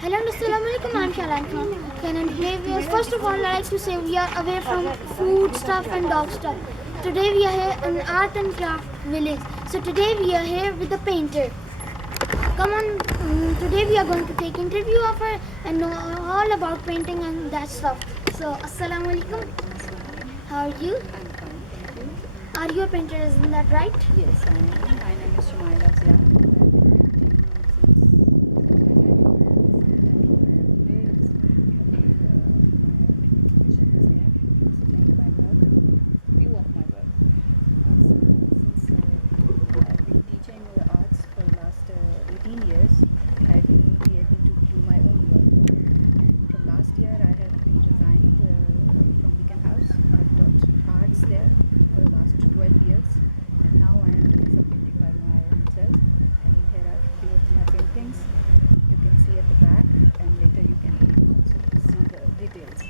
Hello and Assalamualaikum, I'm Shalan from Canon Behaviors. First of all, I like to say we are away from food stuff and dog stuff. Today we are here in Art and Craft Village. So today we are here with a painter. Come on, today we are going to take interview of her and know all about painting and that stuff. So Assalamualaikum, how are you? I'm fine, thank you. Are you a painter, isn't that right? Yes, I am. My name is Shumaila Zia. I've been painting since my childhood. Today is my exhibition is here, displaying my work, few of my work. Since I've been teaching arts for the last 18 years, I will be able to do my own work. And from last year, I have been resigned from Beacon House. I've taught arts there for the last 12 years, and now I am doing some painting by my own self. And here are a few of my paintings. You can see at the back, and later you can also see the details.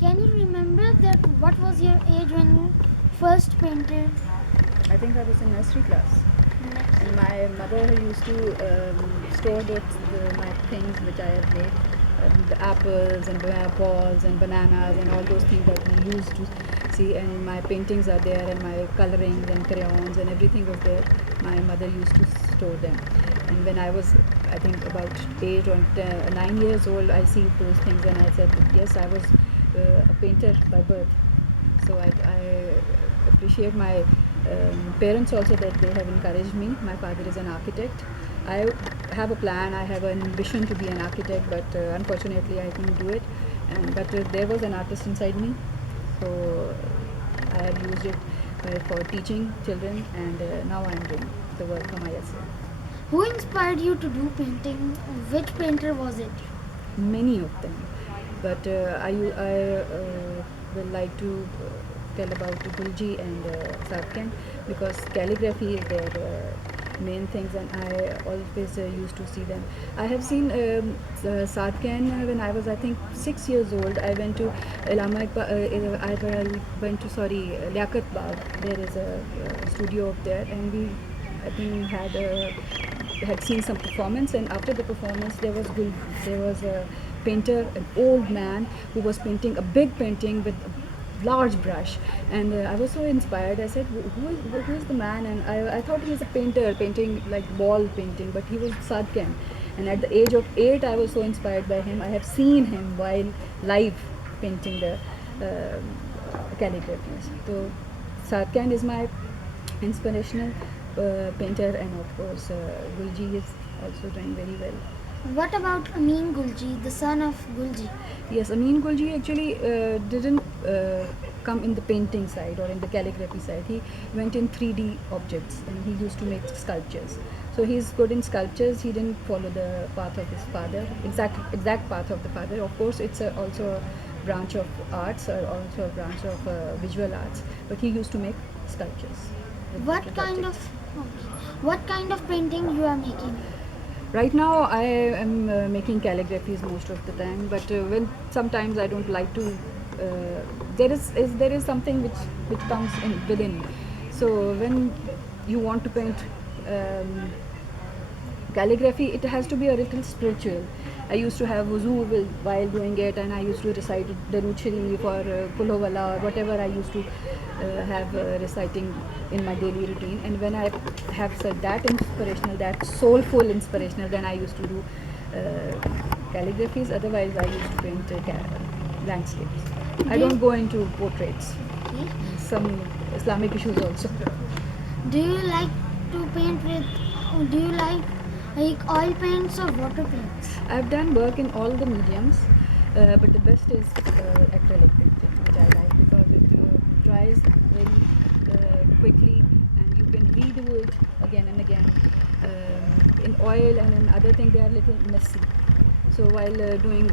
Can you remember that what was your age when you first painted? I think I was in nursery class, and my mother used to store my things which I have made, the apples and balls and bananas and all those things that we used to see. And my paintings are there, and my colorings and crayons and everything was there. My mother used to store them. And when I was, I think, about 8 or 9 years old, I see those things, and I said, yes, I was a painter by birth. So I appreciate my parents also that they have encouraged me. My father is an architect. I have a plan, I have an ambition to be an architect, but unfortunately I couldn't do it. But there was an artist inside me, so I have used it for teaching children, and now I am doing the work for myself. Who inspired you to do painting? Which painter was it? Many of them, but I will like to tell about Gulji and Satkan, because calligraphy is their main things, and I always used to see them. I have seen Satkan when I was, I think, 6 years old. I went to Liaquat Bagh. There is a studio up there, and we, I think, had seen some performance. And after the performance, there was a painter, an old man, who was painting a big painting with a large brush. And I was so inspired. I said, who is the man? And I thought he was a painter, painting like wall painting, but he was Sadkan. And at the age of 8, I was so inspired by him. I have seen him while live painting the calligraphies. So Sadkan is my inspirational painter, and of course Gulji is also doing very well. What about Amin Gulji, the son of Gulji? Yes, Amin Gulji actually didn't come in the painting side or in the calligraphy side. He went in 3D objects, and he used to make sculptures. So he's good in sculptures. He didn't follow the path of his father, exact path of the father. Of course, it's also a branch of arts, or also a branch of visual arts. But he used to make sculptures. with What different kind objects. of what kind of painting you are making? Right now, I am making calligraphies most of the time, but when sometimes I don't like to. There is something which comes in within. So when you want to paint calligraphy, it has to be a little spiritual. I used to have wuzu while doing it, and I used to recite Darud Sharif or Kul Huwallah or whatever I used to have reciting in my daily routine. And when I have said that inspirational, that soulful inspirational, then I used to do calligraphies. Otherwise, I used to paint landscapes. I don't go into portraits. Okay. Some Islamic issues also. Do you like to paint with? Do you like oil paints or water paints? I've done work in all the mediums, but the best is acrylic painting, which I like because it dries very quickly, and you can redo it again and again. In oil and in other things, they are a little messy. So while doing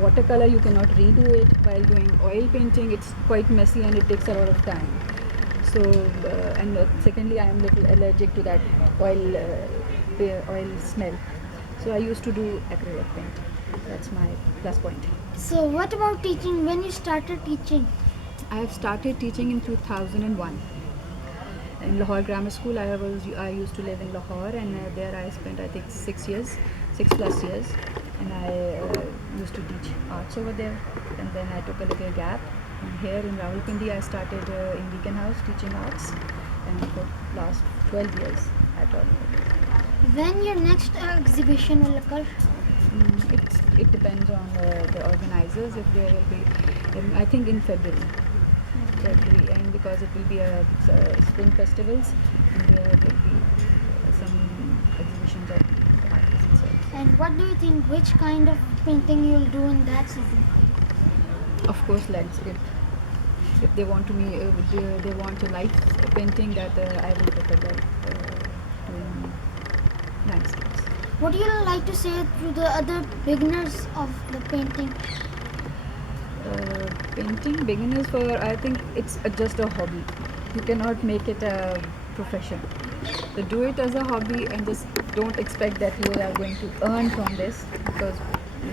watercolor, you cannot redo it. While doing oil painting, it's quite messy and it takes a lot of time. So and secondly, I am little allergic to that oil smell. So I used to do acrylic painting. That's my plus point. So what about teaching? When you started teaching? I have started teaching in 2001. In Lahore Grammar School, I used to live in Lahore, and there I spent, I think, 6 years, 6+ years, and I used to teach arts over there, and then I took a little gap. And here in Rawalpindi, I started in Deacon House teaching arts, and for last 12 years I taught. When your next exhibition will occur? It depends on the organizers if there will be. I think in February, and because it will be a spring festivals, and there will be some exhibitions of the artists themselves. And what do you think? Which kind of painting you'll do in that season? Of course, landscape. If they want they want a life painting, that I will prefer doing landscapes. What do you like to say to the other beginners of the painting? Painting beginners, for I think it's just a hobby. You cannot make it a profession. So do it as a hobby and just don't expect that you are going to earn from this, because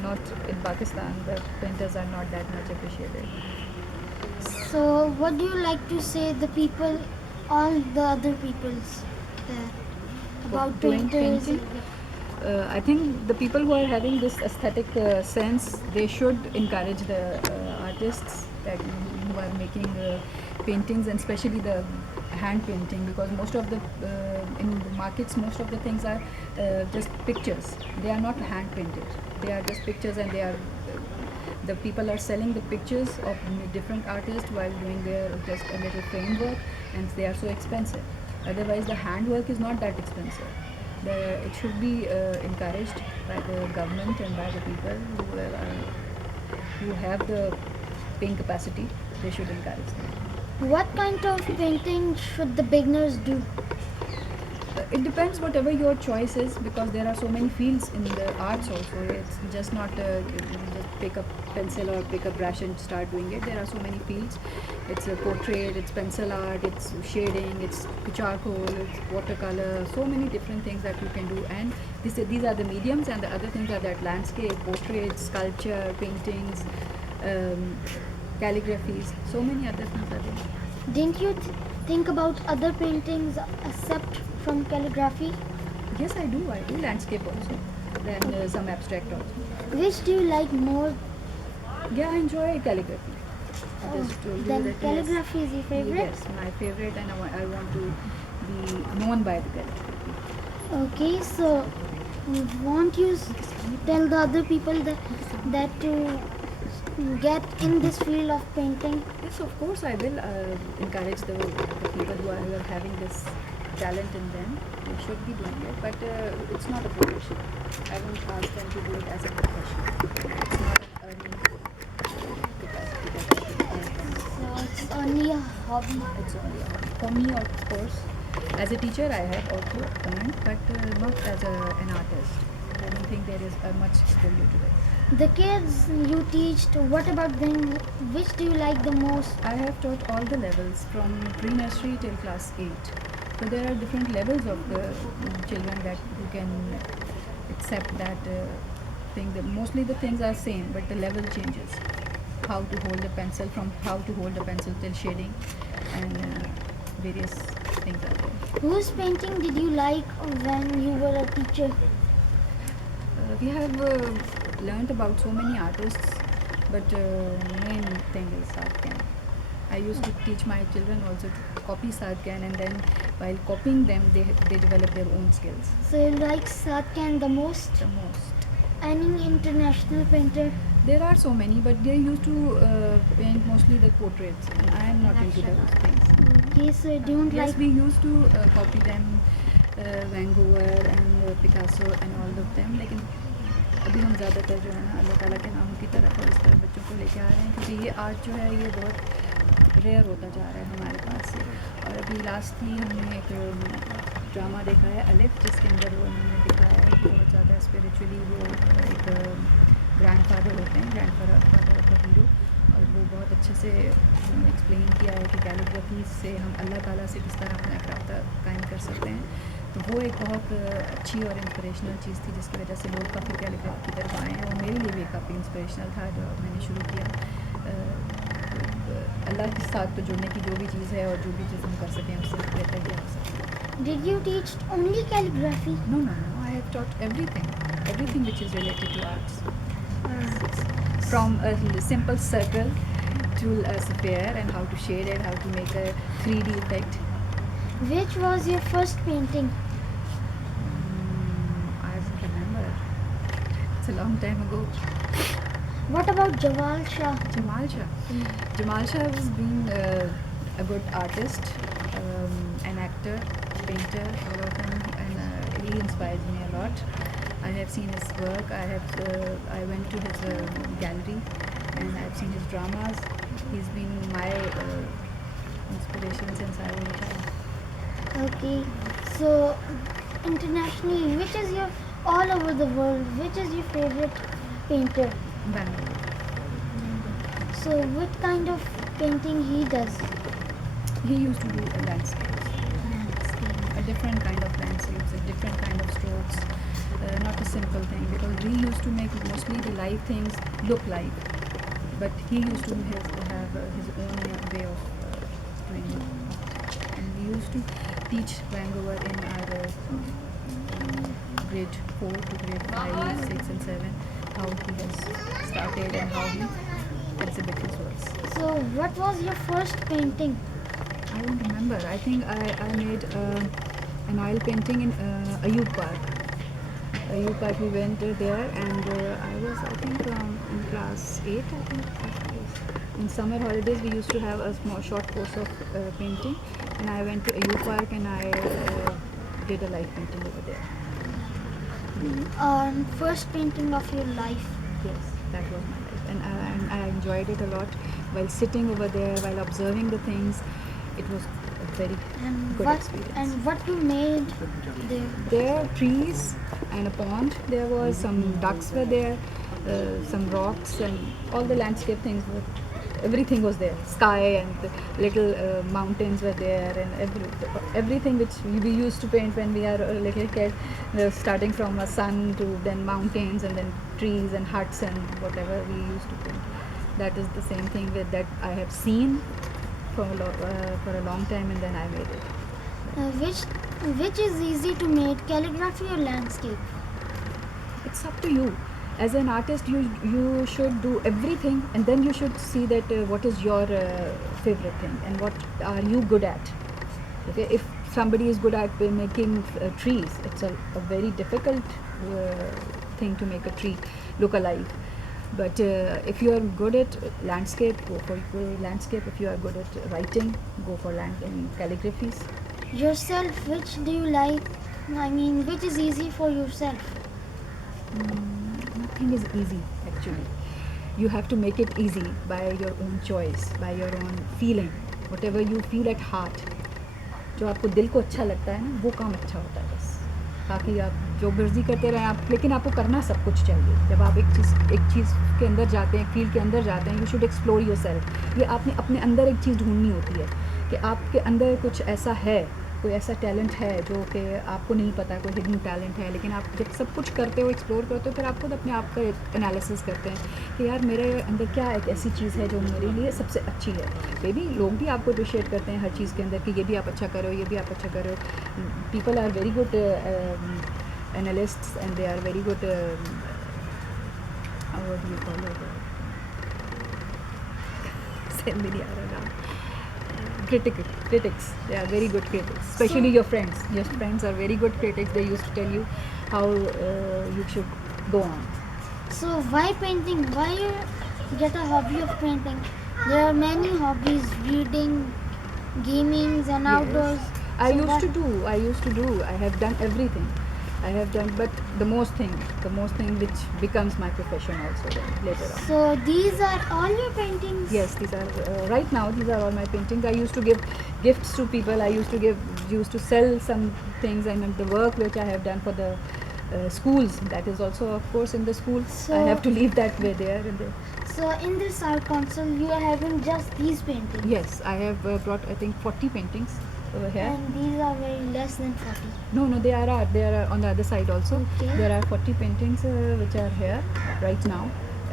not in Pakistan the painters are not that much appreciated. So, what do you like to say the people, all the other peoples there about Doing painters? painting? I think the people who are having this aesthetic sense, they should encourage the artists that who are making paintings, and especially the hand painting, because most of the in the markets most of the things are just pictures. They are not hand painted. They are just pictures, and they are the people are selling the pictures of different artists while doing their just a little framework, and they are so expensive. Otherwise, the handwork is not that expensive. It should be encouraged by the government and by the people who have the paying capacity. They should encourage them. What kind of painting should the beginners do? It depends whatever your choice is, because there are so many fields in the arts also. It's just not just pick a pencil or pick a brush and start doing it. There are so many fields. It's a portrait, it's pencil art, it's shading, it's charcoal, it's watercolor, so many different things that you can do. And these are the mediums, and the other things are that landscape, portraits, sculpture, paintings, calligraphies, so many other things are there. Didn't you think about other paintings except from calligraphy? Yes, I do. I do landscape also. Then some abstract also. Which do you like more? Yeah, I enjoy calligraphy. I just told you Then that calligraphy is your favorite? Yes, my favorite, and I want to be known by the calligraphy. Okay, so won't you tell the other people that to get in this field of painting? Yes, of course, I will encourage the people who are having this talent in them. They should be doing it, but it's not a profession. I won't ask them to do it as a profession. It's not an earning capacity that I can earn from it. So it's only a hobby. It's only a hobby. For me, of course, as a teacher, I have also earned, but not as an artist. I don't think there is much exposure to it. The kids you teach, what about them? Which do you like the most? I have taught all the levels from pre-nursery till class 8. So there are different levels of the children that who can accept that thing. Mostly the things are same, but the level changes. How to hold the pencil, from how to hold the pencil till shading, and various things are there. Whose painting did you like when you were a teacher? We have learned about so many artists, but main thing is Sadhgyan. I used to teach my children also to copy Sadhgyan, and then while copying them, they develop their own skills. So you like Sadhgyan the most? The most. Any international painter? There are so many, but they used to paint mostly the portraits, and I am not into those things. Okay, so you don't Yes, like. we used to copy them, Van Gogh and Picasso and all of them. लेकिन अभी हम ज़्यादातर जो है ना अल्लाह ताला के नाम की तरफ और इस तरह बच्चों को लेके आ रहे हैं, क्योंकि ये आर्ट जो है ये बहुत रेयर होता जा रहा है हमारे पास से. और अभी लास्टली हमने एक ड्रामा देखा है अलिफ, जिसके अंदर वो उन्होंने दिखाया है कि बहुत ज़्यादा स्पिरिचुअली वो एक ग्रैंडफादर होते हैं, ग्रैंडफादर ऑफ द हीरो, और वो बहुत अच्छे से उन्होंने एक्सप्लेन किया है कि कैलीग्राफी से हम अल्लाह ताला से किस तरह अपना एक राब्ता कायम कर सकते हैं. तो वो एक बहुत अच्छी और इंस्पिरेशनल चीज़ थी, जिसकी वजह से लोग काफ़ी कैलीग्राफी की तरफ आए हैं, और मेरे लिए भी काफ़ी इंस्पिरेशनल था जो मैंने शुरू किया. अल्लाह के साथ तो जुड़ने की जो भी चीज़ है और जो भी चीज़ हम कर सकें उससे बेहतर भी हो सकते हैं. Did you teach only calligraphy? No, I have taught everything. everything which is related to arts. From a simple circle to a sphere, and how to shade it, how to make a 3D effect. Which was your first painting? I don't remember. It's a long time ago. What about Jawal Shah? Jamal Shah. Jamal Shah has been a good artist, an actor, painter, all of them, and he inspires me a lot. I have seen his work. I went to his gallery, and I've seen his dramas. He's been my inspiration since I was a child. Okay, so internationally, which is your all over the world? Which is your favorite painter? Van So, what kind of painting he does? Gogh. He used to do a landscapes, a different kind of landscapes, a different kind of strokes, not a simple thing, because he used to make mostly the live things look live, but he used to have his own way of doing it. And we used to teach Van Gogh in our grade 4 to grade 5, 6 and 7, how he has started and how he exhibit his works. So, what was your first painting? I don't remember. I think I made an oil painting in Ayub Park. Ayub Park, we went there, and I was, I think, in class 8, I think. In summer holidays, we used to have a small short course of painting, and I went to Ayub Park and I did a live painting over there. First painting of your life. Yes, that was my life, and I enjoyed it a lot while sitting over there, while observing the things. It was a very And good what experience. and what you made there? There are trees and a pond. There was some ducks were there, some rocks, and all the landscape things were. Everything was there. Sky and the little mountains were there, and everything which we used to paint when we are a little kid, starting from a sun to then mountains and then trees and huts and whatever we used to paint. That is the same thing that I have seen for a long time, and then I made it. Which is easy to make, calligraphy or landscape? It's up to you. As an artist, you should do everything, and then you should see that what is your favorite thing and what are you good at. Okay, if somebody is good at making trees, it's a very difficult thing to make a tree look alive. But if you are good at landscape, go for landscape. If you are good at writing, go for calligraphies. Yourself, which do you like? I mean, which is easy for yourself? Nothing is easy actually. You have to make it easy by your own choice, by your own feeling, whatever you feel at heart. जो आपको दिल को अच्छा लगता है ना, वो काम अच्छा होता है बस. बाकी आप जो मर्जी करते रहें आप, लेकिन आपको करना सब कुछ चाहिए. जब आप एक चीज़ के अंदर जाते हैं, फील्ड के अंदर जाते हैं, यू शुड एक्सप्लोर योरसेल्फ. ये आपने अपने अंदर एक चीज़ ढूंढनी होती है कि आपके अंदर कुछ ऐसा है, कोई ऐसा टैलेंट है जो कि आपको नहीं पता, कोई हिडन टैलेंट है. लेकिन आप जब सब कुछ करते हो, एक्सप्लोर करते हो, फिर आप खुद अपने आप का एनालिसिस करते हैं कि यार मेरे अंदर क्या एक ऐसी चीज़ है जो मेरे लिए सबसे अच्छी है. मे बी लोग भी आपको अप्रिशिएट करते हैं हर चीज़ के अंदर कि ये भी आप अच्छा करो, ये भी आप अच्छा करो. People are very good analysts and they are very good what do you call it, मेरी आ रहा है. Critics, they are very good critics, especially your friends are very good critics. They used to tell you how you should go on. So why painting? Why you get a hobby of painting? There are many hobbies, reading, gaming and outdoors. I So used to do. I have done everything. I have done, but the most thing which becomes my profession also later on. So these are all your paintings? Yes, these are right now. These are all my paintings. I used to give gifts to people. I used to sell some things, and the work which I have done for the schools. That is also, of course, in the school. So- I have to leave that way there. So in this art council, you are having just these paintings? Yes, I have brought I think 40 paintings over here. And these are very less than 40. No, they are on the other side also. Okay. There are 40 paintings which are here right now,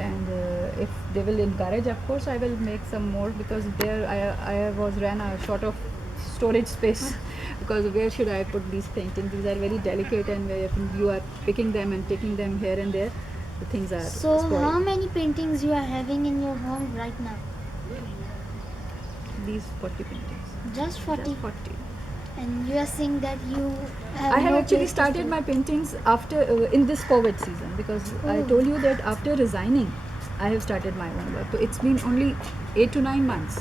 and if they will encourage, of course, I will make some more, because there I was ran short of storage space because where should I put these paintings? These are very delicate, and where you are picking them and taking them here and there, the things are So spoiled. how many paintings you are having in your home right now? These 40 paintings. Just 40. Just 40. And you are saying that you have I have no actually place to started store. my paintings after in this COVID season, because I Oh. told you that after resigning, I have started my own work. So it's been only 8 to 9 months.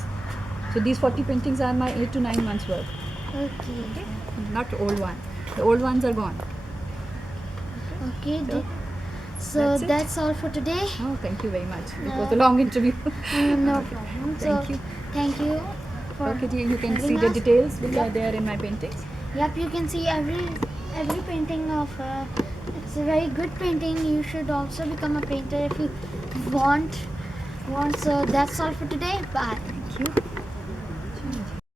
So these 40 paintings are my 8 to 9 months work. Okay. Not old one. The old ones are gone. Okay. So, So that's it. that's all for today. Oh, thank you very much. It No. was a long interview. No problem. Thank you. Thank you for Okay, dear, you can having see the us. details which are Yep. there in my paintings. Yep, you can see every painting of it's a very good painting. You should also become a painter if you want. So that's all for today. Bye. Thank you.